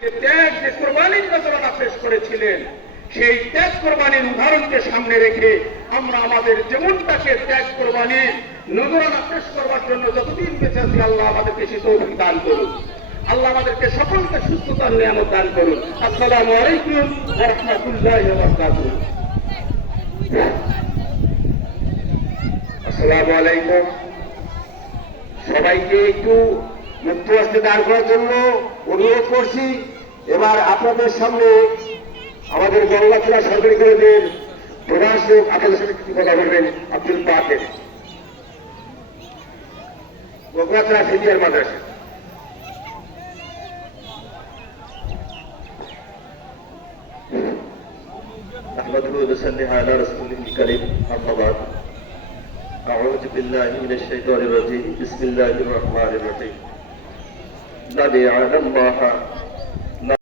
ত্যাগ যে কোরবানির নজরানা পেশ করেছিলেন, সেই ত্যাগ কোরবানির উদাহরণকে সামনে রেখে আমরা আমাদের জীবনটাকে ত্যাগ কোরবানির নজরানা পেশ করবার জন্য যতদিন বেঁচে আছি আল্লাহ আমাদেরকে সে তৌফিক দান করুন। আল্লাহ আমাদেরকে সকলকে সুস্থতার নিয়ামত দান করুন। আসসালামু আলাইকুম ওয়া রাহমাতুল্লাহি ওয়া বারাকাতুহু। আসসালামু আলাইকুম। সবাইকে একটু মুক্ত হস্তে দাঁড় করার জন্য অনুরোধ করছি। এবার আপনাদের সামনে আমাদের গঙ্গাচড়া সরকারি কলেজের প্রধান শিক্ষক আপনাদের সাথে কিছু কথা বলবেন আব্দুল বাকের, গঙ্গাচড়া সিনিয়র মাদ্রাসা। نحمده ونصلي على رسوله الكريم أما بعد أعوذ بالله من الشيطان الرجيم بسم الله الرحمن الرحيم لا يعلم الله